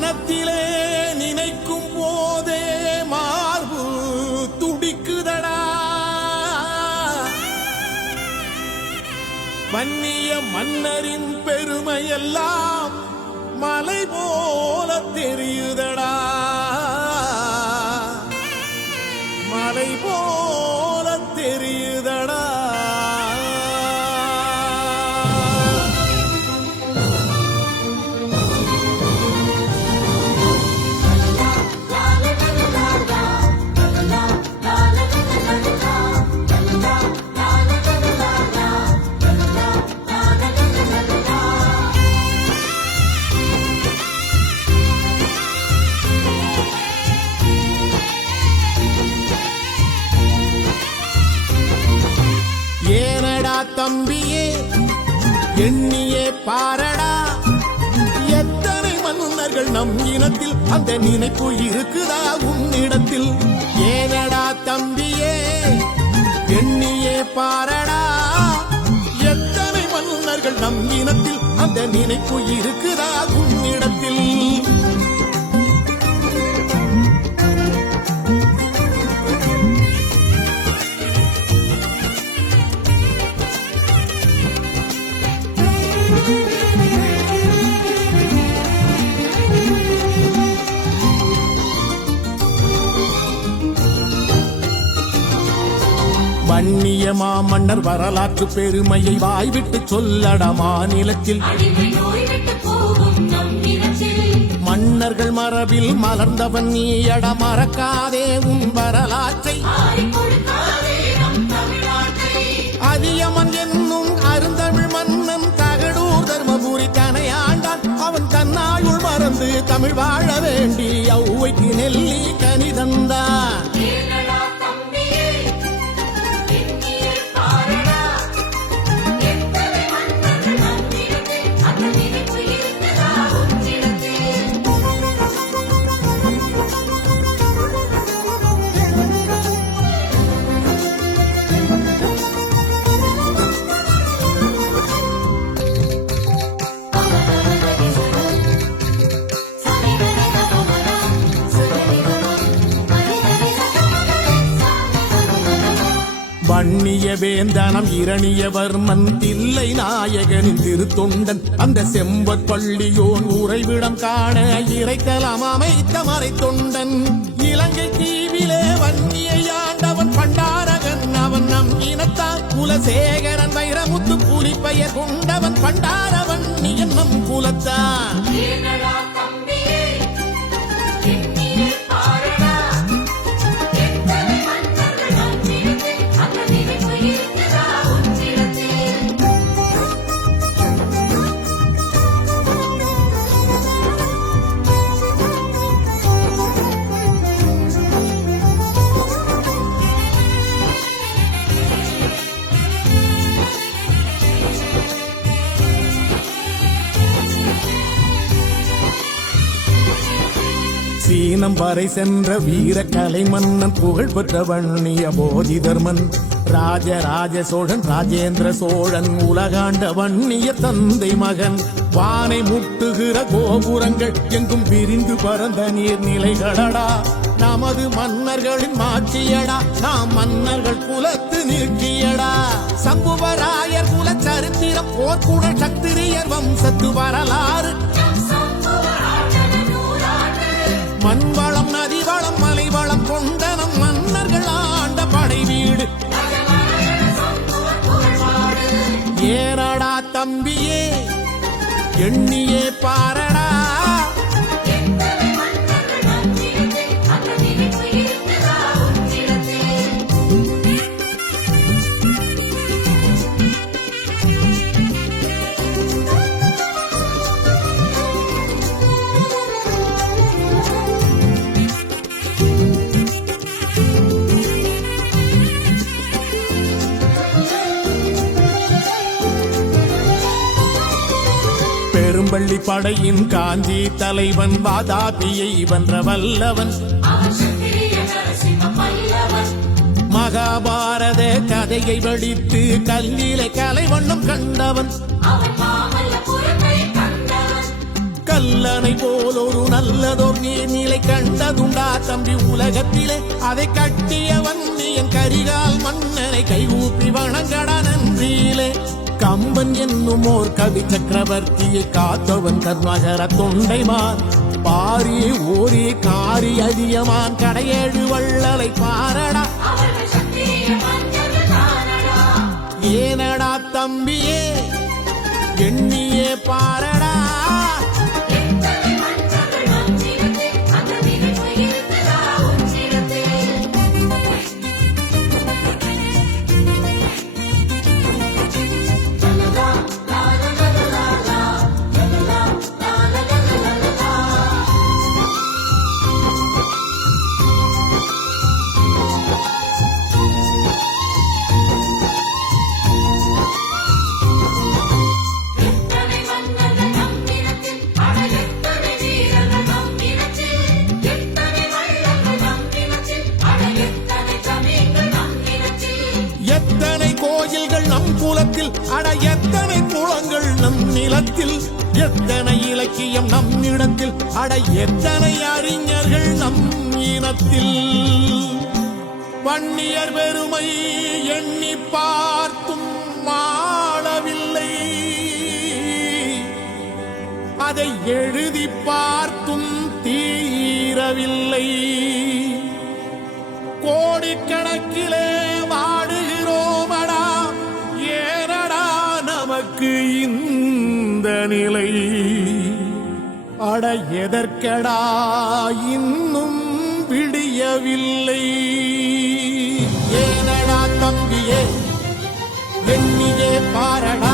மனத்திலே நினைக்கும் போதே மார்பு துடிக்குதடா. வன்னிய மன்னரின் பெருமையெல்லாம் மலை போல தெரியுதடா, மலை போல தெரியுதடா. தம்பியே எண்ணியே பாரடா, எத்தனை மன்னர்கள் நம் இனத்தில், அந்த நினைப்பு இருக்குதா உன்னிடத்தில்? ஏனடா தம்பியே எண்ணியே பாரடா, எத்தனை மன்னர்கள் நம் இனத்தில், அந்த நினைப்பு இருக்குதா உன்னிடத்தில்? வன்னிய மாமன்னர் வரலாற்று பெருமையை வாய்விட்டு சொல்லடா மாநிலத்தில். மன்னர்கள் மரபில் மலர்ந்தவன் நீயட, மறக்காதே உன் வரலாற்றை. அதியமன் என்னும் அருந்தமிழ் மன்னன் தகடூர் தர்மபுரி கனையாண்டான். அவன் தன்னாயுள் மறந்து தமிழ் வாழ வேண்டி ஔவைக்கு நெல்லி கனி தந்தான். வன்னிய வேந்தனம் இரணியவர்மன் தில்லை நாயகனின் திருத்தொண்டன், அந்த செம்பற் பள்ளியோன் உறைவிடம் காண இறைத்தலம் அமைத்த மறைத்தொண்டன். இலங்கை தீவிலே வன்னியை ஆண்டவன் பண்டாரகன், அவன் நம் இனத்தான். குலசேகரன் வைரமுத்து புலிப்பெயர் கொண்டவன் பண்டாரவன் நம் குலத்தான். சீனம் வரை சென்ற வீர கலை மன்னன், புகழ் பெற்ற வன்னிய போதி தர்மன். ராஜராஜ சோழன் ராஜேந்திர சோழன் உலகாண்ட வன்னிய தந்தை மகன். வானை முட்டுகிற கோபுரங்கள் எங்கும் விரிந்து பறந்த நீர்நிலைகளடா, நமது மன்னர்களின் மாட்சியடா, நாம் மன்னர்கள் குலத்து நிற்கியடா. சம்புவராயர் குல சரித்திரம், போர்க்குடல் சத்திரியர் வம்சத்து வரலாறு. மண்வளம் நதிவளம் மலைவளம் கொண்ட நம் மன்னர்கள் ஆண்ட படை வீடு. ஏறடா தம்பியே எண்ணியே பாரடா, பெரும்பள்ளி படையின் காஞ்சி தலைவன், வாதாபியை வென்ற வல்லவன். மகாபாரத கதையை வடித்து கல்லிலை கலைவண்ணம் கண்டவன். கல்லனை போல போலொரு நல்லதோர் நீர்நிலை கண்டதுண்டா தம்பி உலகத்திலே? அதை கட்டியவன் நீ என் கரிகால் மன்னனை கைகூப்பி வணங்கடா நன்றியிலே. கம்பன் என்னும் ஓர் கவி சக்கரவர்த்தியை காத்தவன் கர்மகர தொண்டைமான். பாரி ஓரி காரி அதியமான் கடையேழு வள்ளலை பாரடா. ஏனடா தம்பியே எண்ணியே பாரடா. எத்தனை கோயில்கள் நம் குலத்தில், அட எத்தனை குளங்கள் நம் நிலத்தில், எத்தனை இலக்கியம் நம் இடத்தில், அட எத்தனை அறிஞர்கள் நம் இனத்தில். வன்னியர் பெருமை எண்ணி பார்த்தும் மாளவில்லை, அதை எழுதி பார்த்தும் தீரவில்லை. கோடிக்கணக்கிலே வாடுகிறோமடா, ஏனடா நமக்கு இந்த நிலை? அட எதற்கடா இன்னும் விடியவில்லை? ஏனடா தம்பியே எண்ணியே பாரடா.